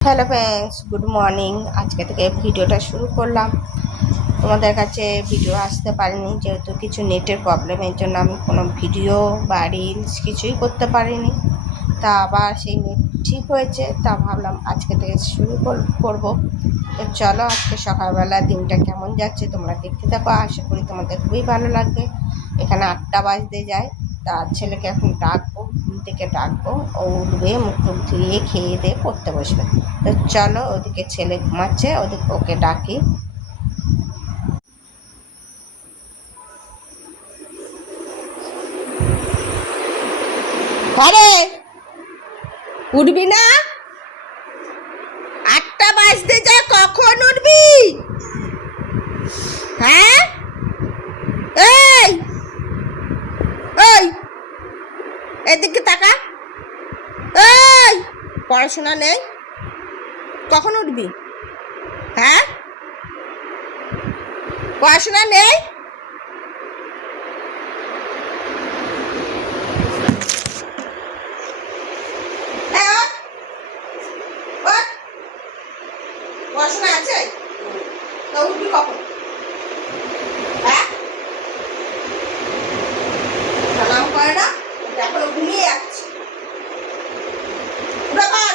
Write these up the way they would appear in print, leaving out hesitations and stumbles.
Hello friends, good morning. আজকে থেকে ভিডিওটা শুরু করলাম। তোমাদের কাছে ভিডিও আসতে পারিনি যেহেতু কিছু নেটের প্রবলেমের জন্য আমি কোনো ভিডিও বা রিলস কিছুই করতে পারিনি। তা আবার সেই নেট ঠিক হয়েছে, তা ভাবলাম আজকে থেকে শুরু করব। তো চলো, আজকে সকালবেলা দিনটা কেমন যাচ্ছে তোমরা দেখতে থাকো। আশা করি তোমাদের খুবই ভালো লাগবে। এখানে 8টা বাজতে যায়। তার ছেলেকে এখন ডাকবো, ঘুম থেকে ডাকবো, ও উঠবে, মুখ টুক ধুয়ে খেয়ে দিয়ে পড়তে বসবে। তো চলো, ওদিকে ছেলে ঘুমাচ্ছে, ওকে ডাকি। আরে উঠবি না? 8টা বাজতে যায়, কখন উঠবি? হ্যাঁ, এই এই এদিকে তাকা। এই, পড়াশোনা নেই? কখন উঠবি? হ্যাঁ, পড়াশোনা নেই? পড়াশোনা আছে? তা উঠবি কখন? হ্যাঁ, সালাম করে না, এখনো ঘুমিয়ে যাচ্ছে। উঠা পার।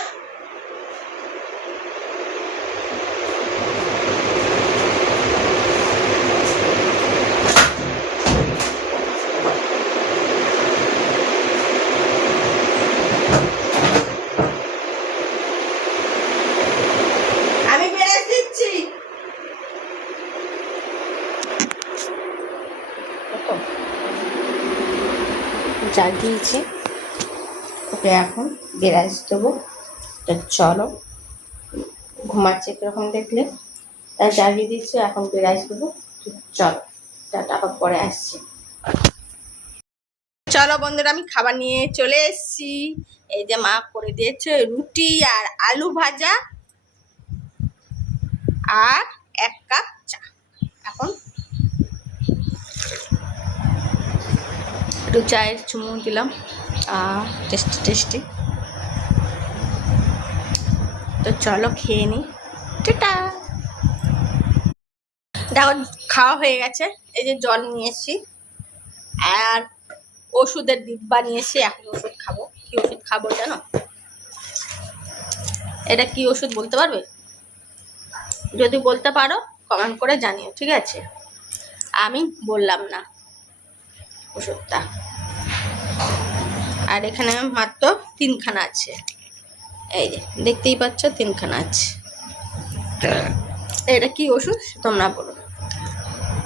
আমি বেড়ে দিচ্ছি। জাগিয়েছি, ওকে এখন বিরাজ দেবো। তো চলো, ঘুমাচ্ছে কিরকম দেখলে, তাই জাগিয়ে দিচ্ছি, এখন বিরাজ দেবো। চলো, টাটা, আবার পরে আসছি। চলো বন্ধুরা, আমি খাবার নিয়ে চলে এসেছি। এই যে মা করে দিয়েছে রুটি আর আলু ভাজা আর 1 কাপ চা। এখন একটু চায়ের চুমুক দিলাম, টেস্টি টেস্টি। তো চলো খেয়ে নিই। টাটা। দেখো, খাওয়া হয়ে গেছে। এই যে জল নিয়ে এসেছি আর ওষুধের ডিব্বা নিয়ে এসেছি। এখন ওষুধ খাবো। কি ওষুধ খাবো জানো? এটা কি ওষুধ বলতে পারবে? যদি বলতে পারো কমেন্ট করে জানিও, ঠিক আছে? আমি বললাম না ওষুধটা। আর এখানে মাত্র 3খানা আছে। এই যে দেখতেই পাচ্ছ, 3খানা আছে। এটা কি ওষুধ তোমরা বলো,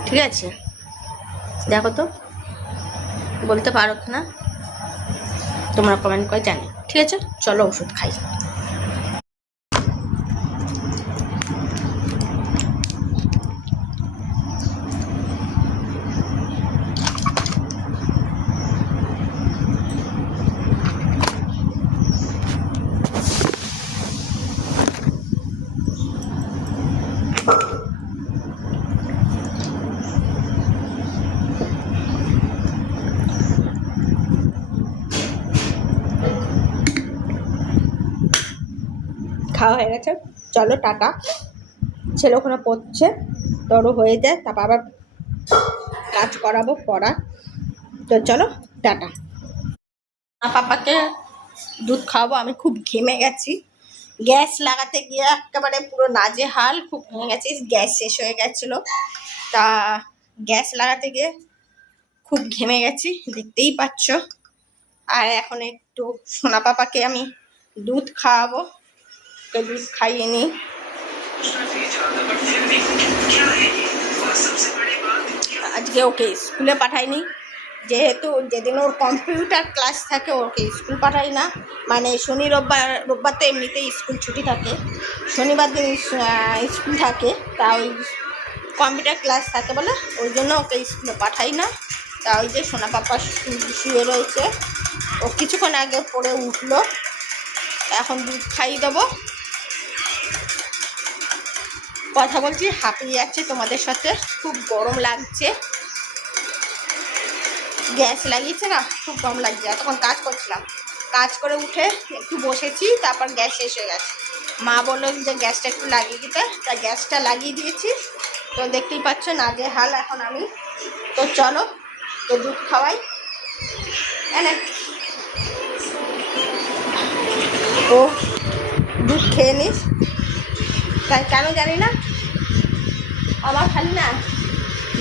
ঠিক আছে? দেখো তো, বলতে পারো না? তোমরা কমেন্ট করে জানি, ঠিক আছে? চলো ওষুধ খাই। খাওয়া হয়ে গেছে, চলো টাটা। ছেলে ওখানে পড়ছে, তোরও হয়ে যায়, তারপর আবার কাজ করাবো পড়া। তো চলো টাটা। পাপাকে দুধ খাওয়াবো। আমি খুব ঘেমে গেছি, গ্যাস লাগাতে গিয়ে একেবারে পুরো নাজেহাল, খুব ঘেমে গেছি। গ্যাস শেষ হয়ে গেছিলো, তা গ্যাস লাগাতে গিয়ে খুব ঘেমে গেছি, দেখতেই পাচ্ছ। আর এখন একটু সোনা পাপাকে আমি দুধ খাওয়াবো, তো দুধ খাইয়ে নিই। আজকে ওকে স্কুলে পাঠাইনি, যেহেতু যেদিন ওর কম্পিউটার ক্লাস থাকে ওকে স্কুল পাঠাই না। মানে শনি রোববার, রোববার তো এমনিতেই স্কুল ছুটি থাকে, শনিবার দিন স্কুল থাকে। তা ওই কম্পিউটার ক্লাস থাকে বলে ওই জন্য ওকে স্কুলে পাঠাই না। তা ওই যে সোনা পাপা শুয়ে রয়েছে, ও কিছুক্ষণ আগে পড়ে উঠলো, এখন দুধ খাইয়ে দেবো। কথা বলছি, হাঁপিয়ে যাচ্ছে তোমাদের সাথে, খুব গরম লাগছে। গ্যাস লাগিয়েছে না, খুব গরম লাগছে। তখন কাজ করছিলাম, কাজ করে উঠে একটু বসেছি, তারপর গ্যাস শেষ হয়ে গেছে। মা বললো যে গ্যাসটা একটু লাগিয়ে দিতে, তা গ্যাসটা লাগিয়ে দিয়েছি। তো দেখতেই পাচ্ছ নাজেহাল এখন আমি। তো চলো তো দুধ খাওয়াই। এনে ও দুধ খেয়ে নিস। তাই কেন জানি না আমার খালি না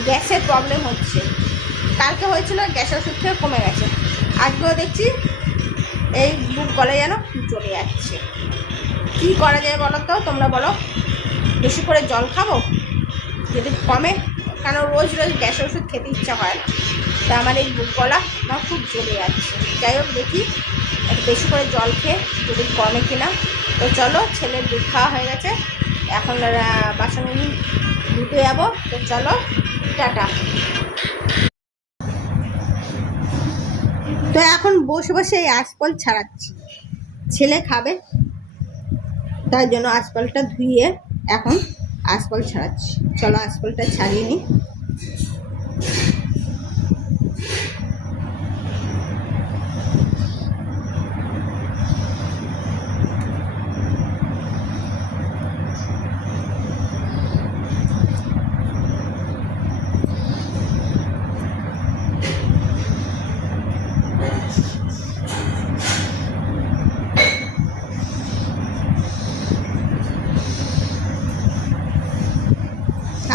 গ্যাসের প্রবলেম হচ্ছে। কালকে হয়েছিল, গ্যাসের ওষুধ খেয়ে কমে গেছে। আজকেও দেখছি এই বুক গলে যেন চলে যাচ্ছে। কী করা যায় বলো তো, তোমরা বলো। বেশি করে জল খাবো যদি কমে, কেন রোজ রোজ গ্যাসের ওষুধ খেতে ইচ্ছা হয় না। তো আমার এই বুক গলা আমার খুব জ্বলে যাচ্ছে। যাই হোক দেখি একটু বেশি করে জল খেয়ে যদি কমে কিনা। তো চলো, ছেলের দুধ খাওয়া হয়ে গেছে, এখন বাসন ধুতে যাবো। তো চলো টাটা। তো এখন বসে বসে এই আঁশফল ছাড়াচ্ছি, ছেলে খাবে তাই জন্য আঁশফলটা ধুয়ে এখন আঁশফল ছাড়াচ্ছি। চলো আঁশফলটা ছাড়িয়ে নিই।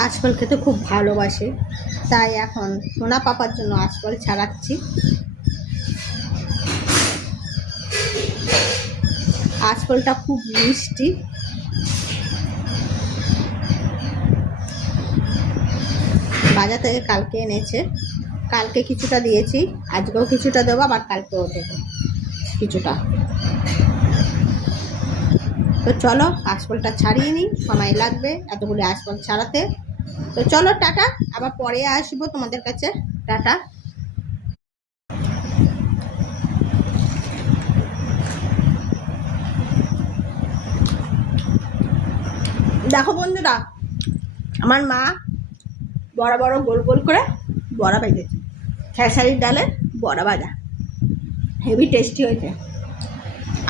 আঁশফল খেতে খুব ভালোবাসে, তাই এখন সোনা পাপার জন্য আঁশফল ছাড়াচ্ছি। আঁশফলটা খুব মিষ্টি। বাজার থেকে কালকে এনেছে, কালকে কিছুটা দিয়েছি, আজকেও কিছুটা দেবো, আবার কালকেও দেবো কিছুটা। তো চলো আঁশফলটা ছাড়িয়ে নিই, সময় লাগবে এতগুলো আঁশফল ছাড়াতে। তো চলো টাটা, আবার পরে আসবো তোমাদের কাছে। টাটা। দেখো বন্ধুরা, আমার মা বড় বড় গোল গোল করে বড়া ভেজেছে, খেসারির ডালের বড়া ভাজা, হেভি টেস্টি হয়েছে।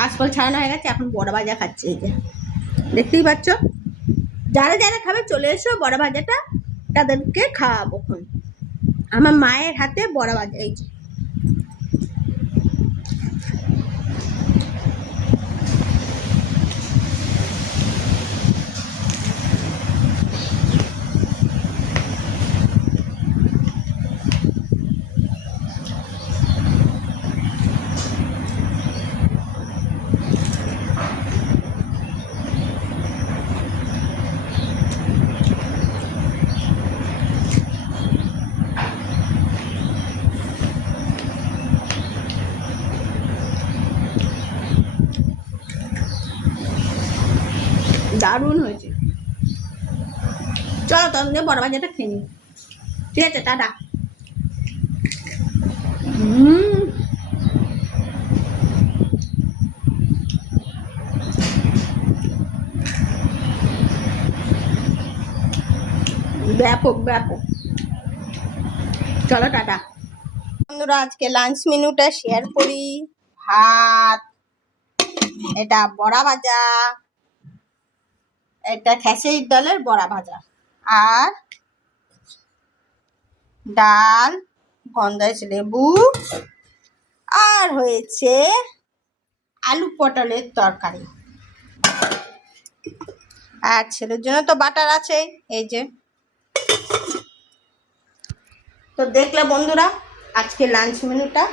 আঁশফল ছাড়ানো হয়ে গেছে, এখন বড়া ভাজা খাচ্ছে। এই যে দেখতেই পাচ্ছ, যারা যারা খাবে চলে এসো, বড়া ভাজাটা তাদেরকে খাওয়াবো। আমার মায়ের হাতে বড়া ভাজা। এই যে দারুণ হয়েছে। চলো তোমাদের বড় ভাজাটা খেয়ে নিই। ঠিক আছে, টাটা। ব্যাপক ব্যাপক। চলো টাটা। বন্ধুরা আজকে লাঞ্চ মেনুটা শেয়ার করি। ভাত, এটা বড়া ভাজা, এটা খেসারির ডালের বড়া ভাজা, আর ডাল, গন্ধরাজ লেবু, আর হয়েছে আলু পটলের তরকারি। আর ছেলের জন্য তো বাটার আছে। এই যে, তো দেখলে বন্ধুরা আজকে লাঞ্চ মেনুটা।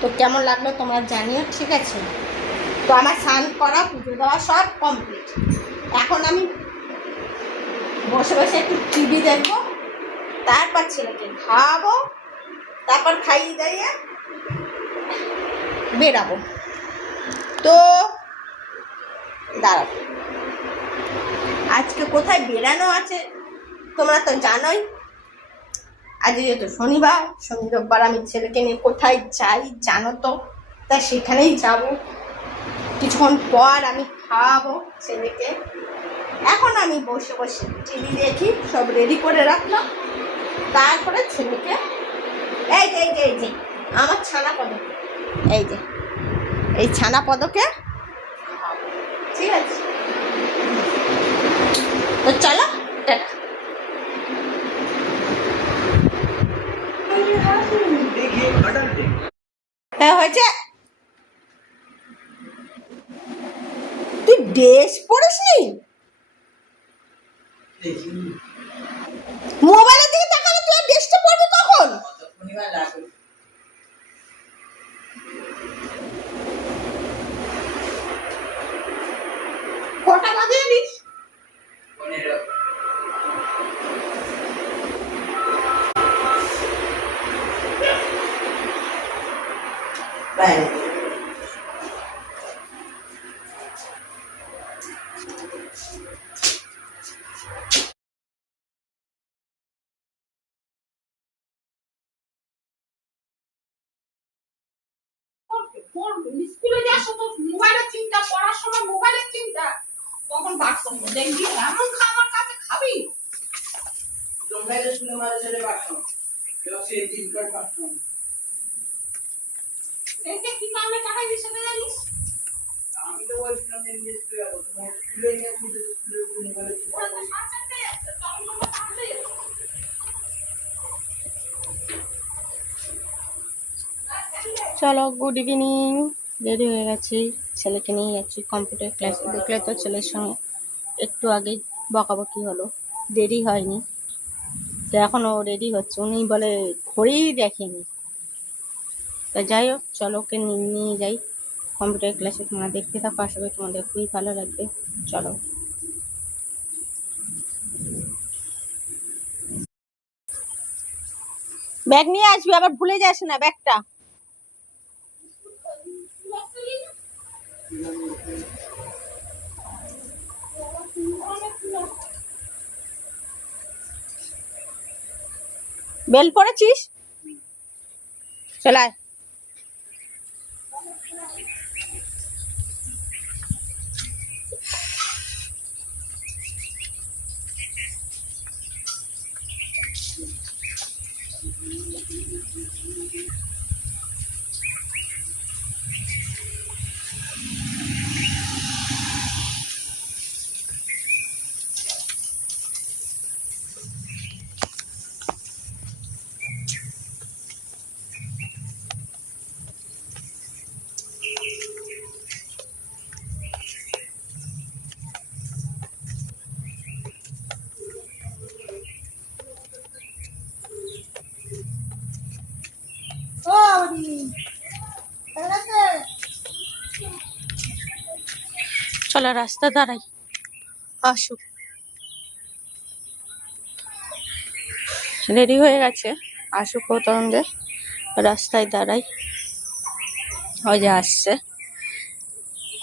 তো কেমন লাগলো তোমরা জানিও, ঠিক আছে। তো আমার স্নান করা, পুজো দেওয়া সব কমপ্লিট। এখন আমি বসে বসে একটু টিভি দেখবো, তারপর ছেলেকে খাওয়াবো, তারপর খাইয়ে দাইয়ে বেরাবো। তো দাঁড়াবো, আজকে কোথায় বেরানো আছে তোমরা তো জানোই। আজ যেহেতু শনিবার, শনি রোববার আমি ছেলেকে নিয়ে কোথায় যাই জানো তো, তাই সেখানেই যাব। কিছুক্ষণ পর আমি খাওয়াবো ছেলেকে। এখন আমি বসে বসে টিভি দেখি, সব রেডি করে রাখলাম। তারপরে ছেলেকে এই যে এই যে এই যে আমার ছানা পদক, এই যে এই ছানা পদকে, ঠিক আছে। তো চলো হয়েছে। তুই ড্রেস পরিসনি? মোবাইলের দিকে তাকালে তুই ড্রেসটা পরবি কখন? কটা বাজে দিস? স্কুলে যাস তো মোবাইলের চিন্তা, পড়ার সময় মোবাইলের চিন্তা, তখন বাড়তো দেখবি এমন খাবার কাছে খাবি। স্কুলে মাঝে ছেলে পাঠানো সেই দিন করে পাঠানো এটা কি কামে টাকা দিছে না জানিস? আমি তো বলছিলাম ইংলিশ স্কুলে যাব, তোমার স্কুলে নিয়ে খুঁজে স্কুলে মোবাইলে চলো গুড ইভিনিং। রেডি হয়ে গেছি, ছেলেকে নিয়ে যাচ্ছি কম্পিউটার ক্লাসে। দেখলে তো ছেলের সঙ্গে একটু আগে বকাবকি হলো, দেরি হয়নি তো এখনও রেডি হচ্ছে। উনি বলে ঘড়িই দেখেনি। তা যাই হোক চলো ওকে নিয়ে যাই কম্পিউটার ক্লাসে। তোমরা দেখতে থাকো, আশা করি তোমাদের খুবই ভালো লাগবে। চলো ব্যাগ নিয়ে আসবি, আবার ভুলে যাস না ব্যাগটা। বেল পড়েছিস? চলায় চলো রাস্তা দাঁড়াই, আসুক। রেডি হয়ে গেছে, আসুক ও তরঙ্গে। রাস্তায় দাঁড়াই, ওই যে আসছে।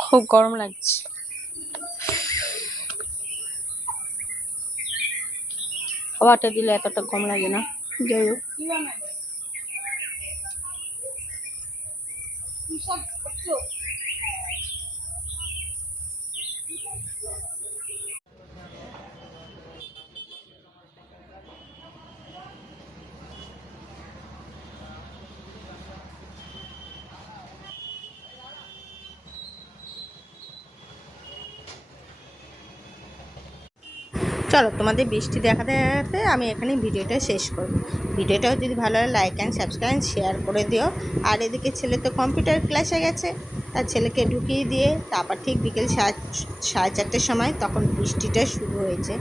খুব গরম লাগছে। হাওয়াটা দিলে এতটা গরম লাগে না। যাই হোক চলো তোমাদের বৃষ্টি দেখাতে দেখাতে আমি এখানে ভিডিওটা শেষ করব। ভিডিওটাও যদি ভালো লাগে লাইক অ্যান্ড সাবস্ক্রাইব শেয়ার করে দিও। আর এদিকে ছেলে তো কম্পিউটার ক্লাসে গেছে, তার ছেলেকে ঢুকিয়ে দিয়ে তারপর ঠিক বিকেল 4:30 সময় তখন বৃষ্টিটা শুরু হয়েছে।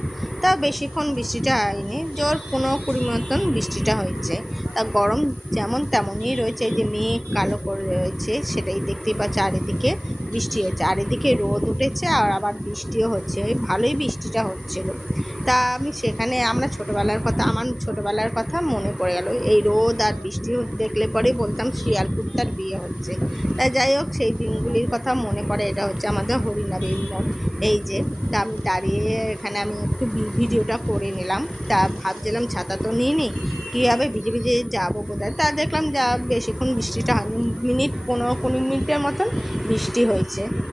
তা বেশিক্ষণ বৃষ্টিটা হয়নি, জোর 15-20 মতন বৃষ্টিটা হয়েছে। তা গরম যেমন তেমনই রয়েছে, যে মেঘ কালো করে রয়েছে সেটাই দেখতেই পাচ্ছি। চারিদিকে বৃষ্টি হচ্ছে, আর এদিকে রোদ উঠেছে আর আবার বৃষ্টিও হচ্ছে, ভালোই বৃষ্টিটা হচ্ছিল। তা আমি সেখানে আমার ছোটোবেলার কথা মনে পড়ে গেল। এই রোদ আর বৃষ্টি দেখলে পরে বলতাম শিয়ালকুত্তার বিয়ে হচ্ছে। তা যাই হোক সেই দিনগুলির কথা মনে পড়ে। এটা হচ্ছে আমাদের হরিণাবির মোড়। এই যে তা আমি দাঁড়িয়ে এখানে আমি একটু ভিডিওটা করে নিলাম। তা ভাবছিলাম ছাতা তো নিয়ে নিই, কীভাবে ভিজে ভিজে যাবো কোথায়। তা দেখলাম যা বেশিক্ষণ বৃষ্টিটা হয়নি, 15-20 মিনিটের মতন বৃষ্টি হয়েছে।